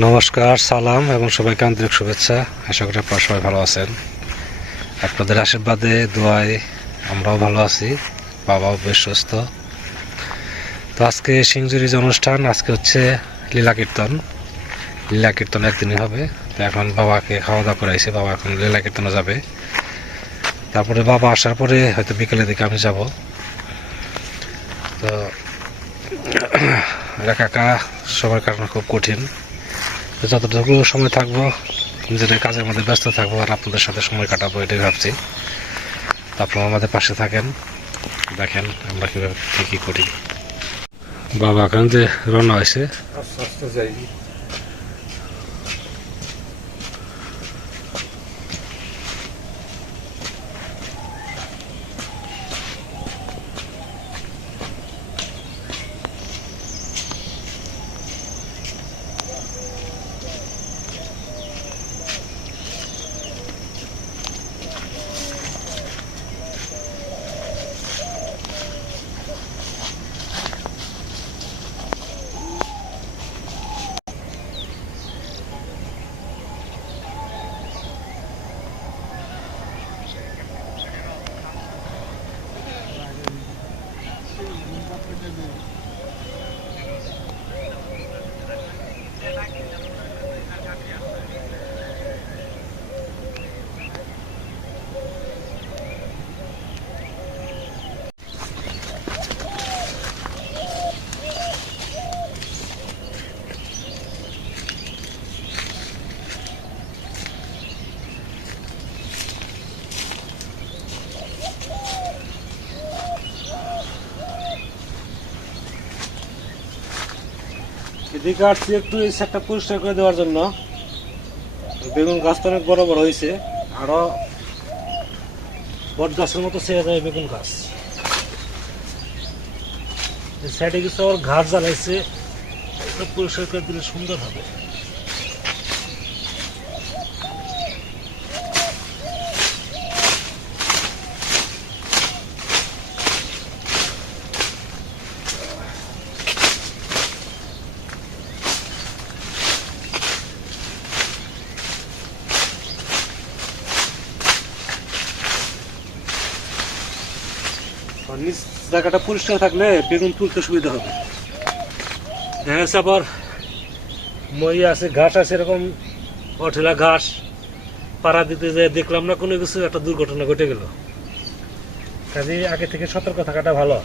নমস্কার, সালাম এবং সবাইকে আন্তরিক শুভেচ্ছা। আশা করি আপনারা সবাই ভালো আছেন। আপনাদের আশীর্বাদে, দোয়ায় আমরাও ভালো আছি, বাবাও বেশ সুস্থ। তো আজকে সিংজুরি যে অনুষ্ঠান, আজকে হচ্ছে লীলা কীর্তন। লীলা কীর্তন একদিনই হবে। তো এখন বাবাকে খাওয়া দাওয়া করাইছে, বাবা এখন লীলা কীর্তনে যাবে। তারপরে বাবা আসার পরে হয়তো বিকেলের দিকে আমি যাব। তো, একা একা সবার কারণে খুব কঠিন। যতটুকু সময় থাকব, নিজেদের কাজের মধ্যে ব্যস্ত থাকব আর আপনাদের সাথে সময় কাটাবো, এটাই ভাবছি। আপনারা আমাদের পাশে থাকেন, দেখেন আমরা কীভাবে কী করি। বাবা এখন যে রওনা হয়েছে আস্তে আস্তে যাই এদিকে আসছি একটু এই সেটটা পরিষ্কার করে দেওয়ার জন্য। বেগুন গাছ তো অনেক বড় বড় হয়েছে, আরও বট গাছের মতো ছেড়ে যায় বেগুন গাছ। সাইডে কিছু আবার ঘাস জ্বালাইছে পরিষ্কার করে দিলে সুন্দর হবে। নিচ জায়গাটা পরিষ্কার থাকলে বেগুন তুলতে সুবিধা হবে। দেখা যাচ্ছে আবার মই আছে, ঘাস আছে, এরকম অঠেলা ঘাস। পাড়া দিতে যেয়ে দেখলাম না, কোনো কিছু একটা দুর্ঘটনা ঘটে গেল। কাজে আগে থেকে সতর্ক থাকাটা ভালো।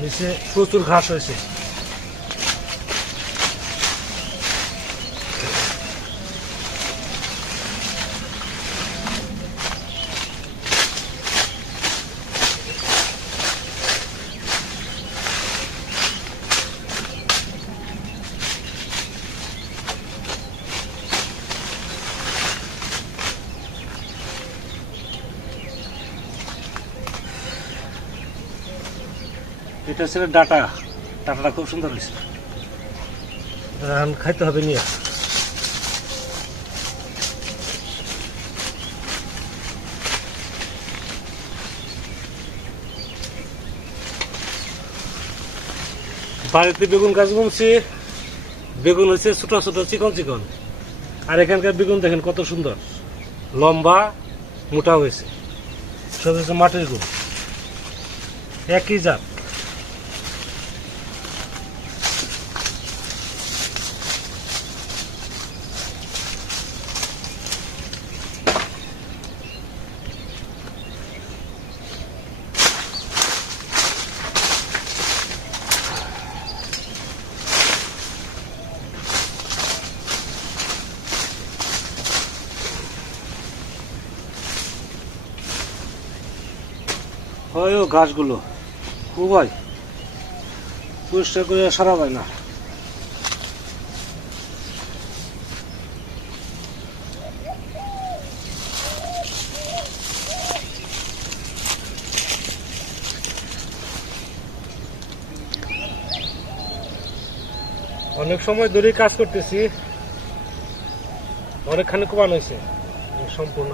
নিচে প্রচুর ঘাস হয়েছে। এটা হচ্ছে ডাটা। ডাটাটা খুব সুন্দর হয়েছে। খাইতে হবে নিয়ে। বাড়িতে বেগুন গাছ বুনছি। বেগুন হচ্ছে ছোট ছোট চিকন চিকন। আর এখানকার বেগুন দেখেন কত সুন্দর। লম্বা মোটা হয়েছে। সব হচ্ছে মাটির গুণ একই জাত। হয় ও ঘাসগুলো। খুব হয় পরিষ্কার করে সারা হয় না। অনেক সময় ধরেই কাজ করতেছি। অনেকখানি কমান হয়েছে। সম্পূর্ণ।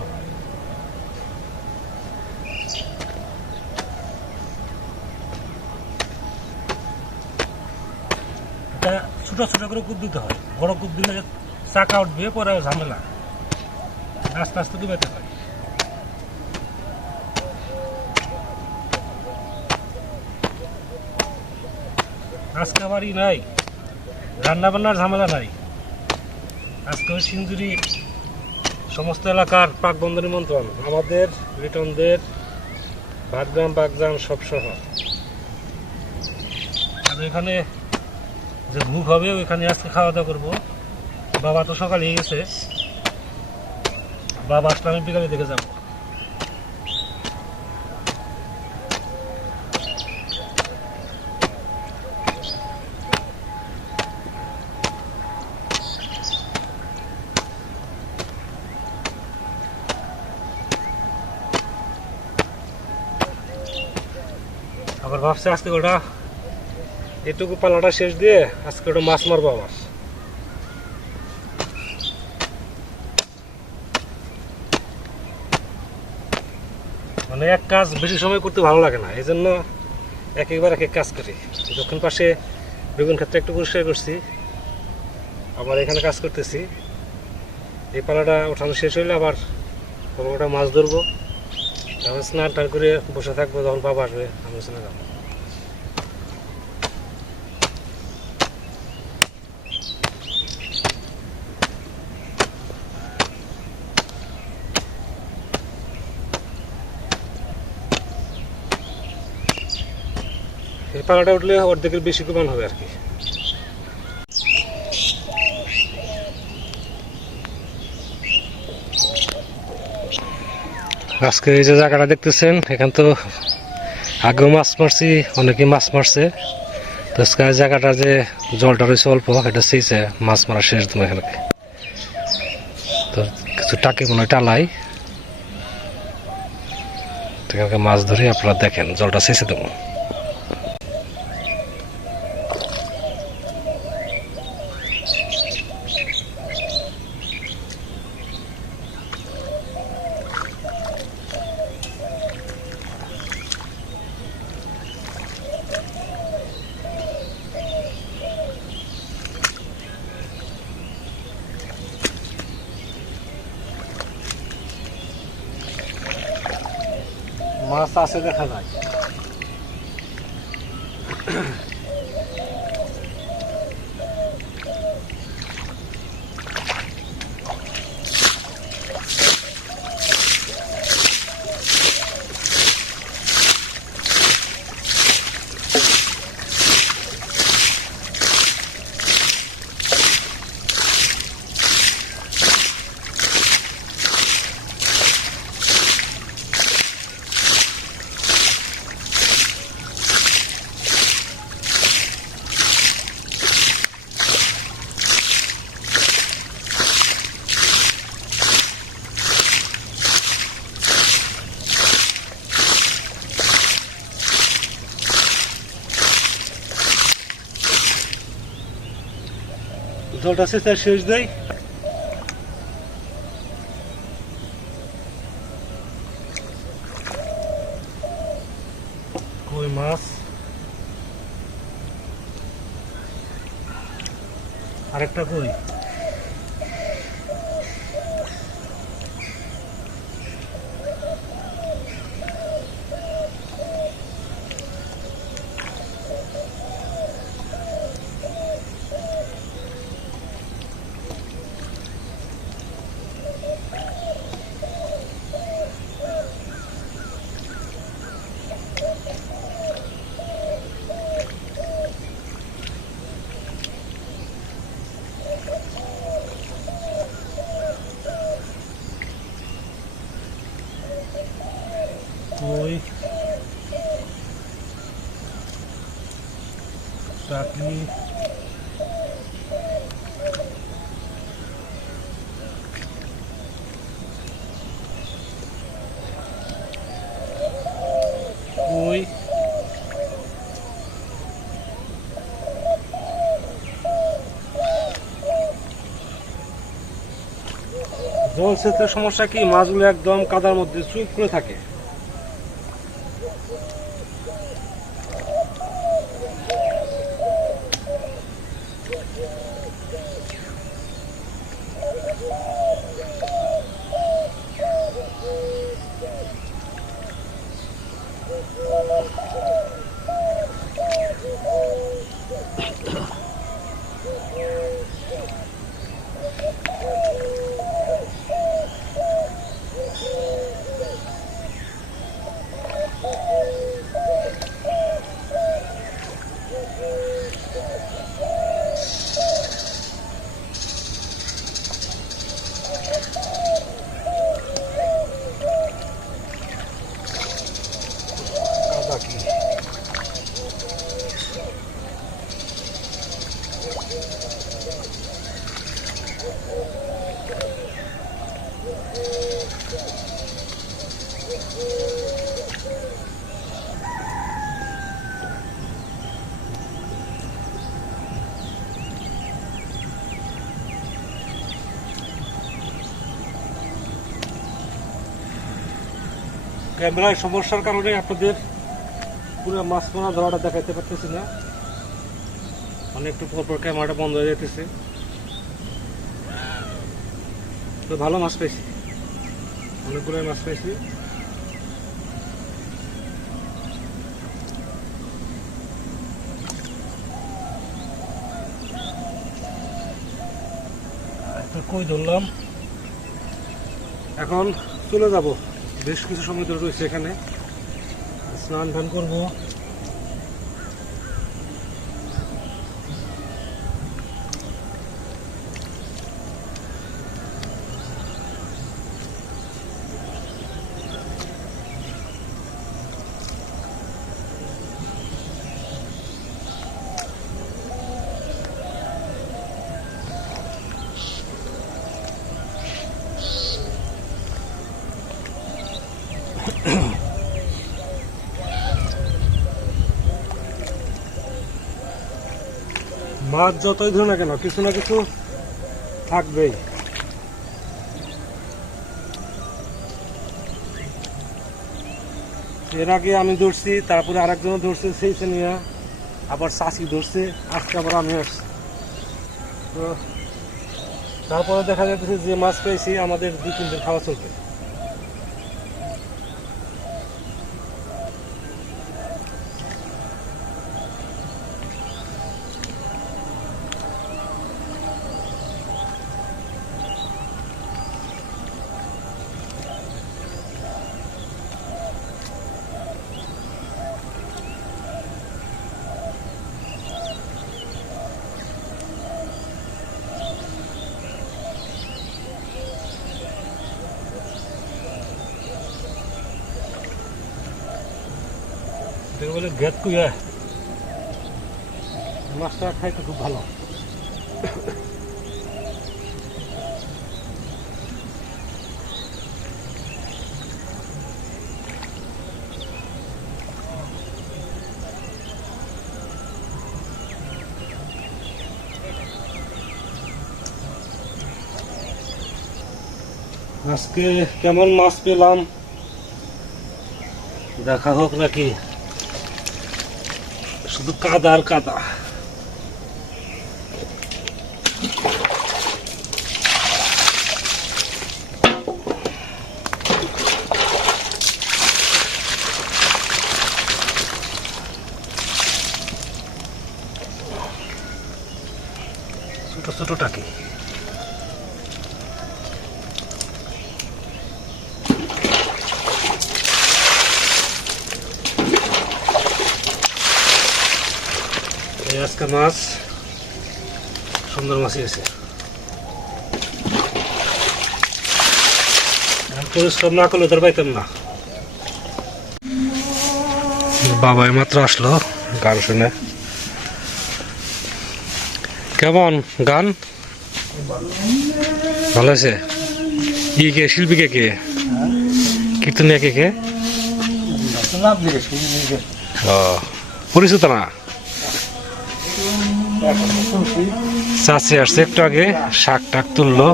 এটা ছোটো ছোটো করে কূপ দিতে হয়। বড় কূপ দিলে চাকা উঠবে, পরে ঝামেলা। আস্তে আস্তে ডুবাইতে হয় আজকে আবার নাই। রান্না বান্নার ঝামেলা নাই। আজকে সিঞ্জুরি সমস্ত এলাকার পাক বন্ধ নিমন্ত্রণ আমাদের, রিটনদের ভাতগ্রাম বাগগ্রাম সব সহ আর এখানে যে ভুক হবে, ওইখানে আজকে খাওয়া দাওয়া করব। বাবা তো সকালে গেছে। বাবা আসলে আমি বিকালে দেখে যাব। আবার ভাবছি আজকে ওটা এটুকু পালাটা শেষ দিয়ে আজকে ওটা মাছ মারবো আবার। মানে এক কাজ বেশি সময় করতে ভালো লাগে না এই জন্য এক একবার এক এক কাজ করি। দক্ষিণ পাশে বেগুন ক্ষেত্রে একটু পরিষ্কার করছি, আবার এখানে কাজ করতেছি। এই পালাটা ওঠানো শেষ হইলে আবার ওটা মাছ ধরবো, তারপর স্নান টান করে বসে থাকব, যখন বাবা আসবে, আমি স্নান যাব পালাটা উঠলে অর্ধেকের বেশি কুমান হবে আর কি। আজকে এই যে জায়গাটা দেখতেছেন, এখান তো আগেও মাছ মারছি অনেকে মাছ মারছে। তো আজকে জায়গাটা যে জলটা রয়েছে অল্প, এটা সেইছে মাছ মারা শেষ তুমি এখানে। তো কিছু টাকি মনে হয় টালাই। তো এখানকার মাছ ধরে আপনারা দেখেন, জলটা শেষে দেবো মাছ আছে দেখা জলটা শেষ শেষ দেয় কই মাছ আরেকটা কই কই টাকি কই সমস্যা কি? মাছগুলো একদম কাদার মধ্যে চুপ করে থাকে। ক্যামেরায় সমস্যার কারণে আপনাদের পুরো মাছ পোনা ধরাটা দেখাইতে পারতেছি না। মানে একটু পর পর ক্যামেরাটা বন্ধ হয়ে যেতেছে তো ভালো মাছ পাইছি। অনেকগুলো মাছ পাইছি। কই ধরলাম। এখন চলে যাব। বেশ কিছু সময় ধরে রয়েছে এখানে। স্নান ধান করব। মাছ যতই ধরো না কেন, কিছু না কিছু থাকবেই। এর আগে আমি ধরছি, তারপরে আরেকজন ধরছে, সেই নিয়ে আবার চাষি ধরছে, আজকে আবার আমি আসছি। তো তারপরে দেখা যাচ্ছে যে মাছ পেয়েছি, আমাদের দুই তিন দিন খাওয়া চলবে। এটাকে বলে গেত কুইয়া মাছটা খাইতে খুব ভালো। আজকে কেমন মাছ পেলাম? দেখা হোক নাকি। শুধু কাদা আর কাদা ছোট ছোট আজকে মাছ সুন্দর মাছই আছে পরিশ্রম না করলে তোর পাইতাম না। বাবা মাত্র আসলো গান শুনে। কেমন গান? ভালো আছে ই কে? শিল্পী কে কে? কীর্তনিয়া কে কে? পরিচিত না? চাষি আসছে একটু আগে, শাক টাক তুললো।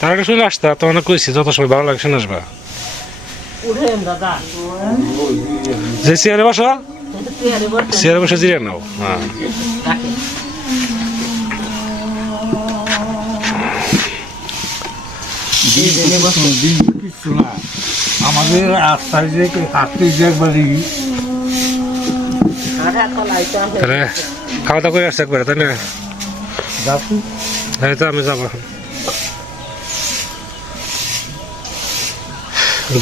তার আগে শুনে আসতা তো অনেক কইছি, যত সময় ভালো লাগে শুনে আসবা। যে চেয়ারে বসো। চেয়ারে বসে জিরে নাও হ্যাঁ। আমাদের রাস্তায় যে হাঁটতে যে একবারই তাহলে খাওয়া দাওয়া করে আসছে একবার তাই না? হ্যাঁ তো আমি যাব। এখন।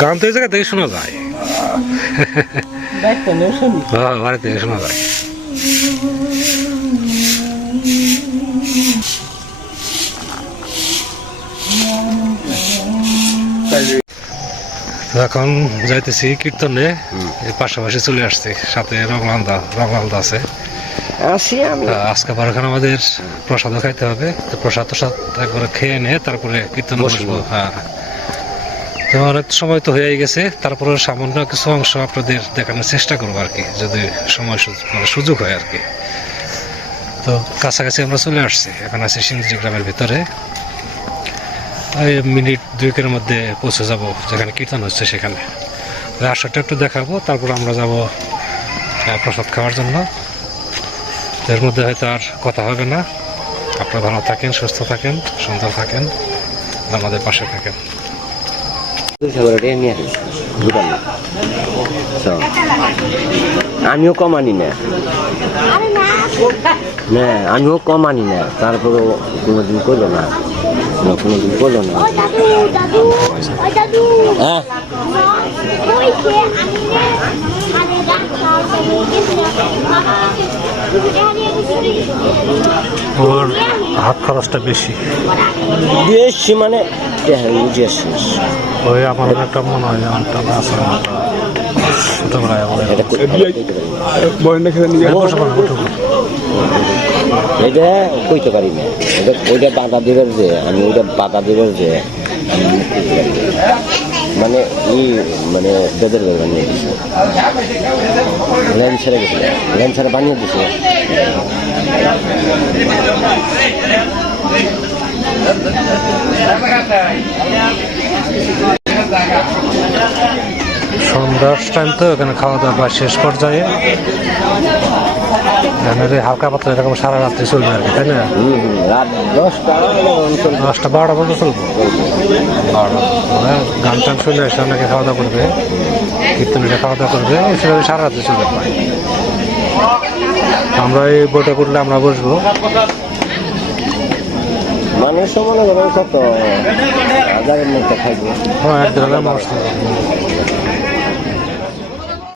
গান তো এই জায়গা থেকে শোনা যায়। বাড়িতে বাড়ি থেকে শোনা যায়। এখন যাইতেছি কীর্তনে পাশাপাশি চলে আসছি সাথে রংলান্দা রংলান্দা আছে। আসি আমি। আজকে আবার এখানে আমাদের প্রসাদও খাইতে হবে তো প্রসাদ প্রসাদ একবারে খেয়ে নিয়ে তারপরে কীর্তন বসবো। হ্যাঁ। তো অনেক সময় তো হয়ে গেছে তারপরে সামান্য কিছু অংশ আপনাদের দেখানোর চেষ্টা করব আর কি যদি সময় সুযোগ মানে সুযোগ হয় আর কি। তো কাছাকাছি আমরা চলে আসছি এখন আছি সিংজি গ্রামের ভিতরে। মিনিট দুয়েকের মধ্যে পৌঁছে যাব যেখানে কীর্তন হচ্ছে সেখানে। রাস্তাটা একটু দেখাবো তারপর আমরা যাব প্রসাদ খাওয়ার জন্য। এর মধ্যে হয়তো আর কথা হবে না। আপনারা ভালো থাকেন সুস্থ থাকেন সুন্দর থাকেন আমাদের পাশে থাকেন। আমিও কম আনি না। না। আমিও কম আনি না। তারপরে কোনোদিন করল না। না, কোনোদিন করল না ওই দাদু দাদু ওই দাদু হ্যাঁ মানে ওর হাত খরচটা বেশি বেশি মানে হ্যাঁ ওই আমার একটা মনে হয় একটা আছে ছোট ভাই আমাদের এটা কইতে পারি না। এটা ওইটা বাধা দেবের যে, আমি ওইটা বাধা দেবের যে। মানে ই মানে বেদের বের বানিয়ে দিছে। ল্যান ছেড়ে গেছিল ল্যান ছেড়ে বানিয়ে দিছে। সন্ধ্যার টাইম তো এখানে খাওয়া দাওয়া শেষ পর্যায়ে। হালকা পাতলা এরকম সারা রাত্রি চলবে আর কি তাই না? রাত দশটা দশটা বারোটা পর্যন্ত চলবো। গান টান শুনে এসে অনেকে খাওয়া দাওয়া করবে কীর্তনীরা খাওয়া দাওয়া করবে সেভাবে সারা রাত্রি চলবে। আমরা এই বইটা করলে আমরা বসবো। মানুষ মনে করেন কত হাজারের মধ্যে খাইবে। হ্যাঁ এক হাজার মানুষ।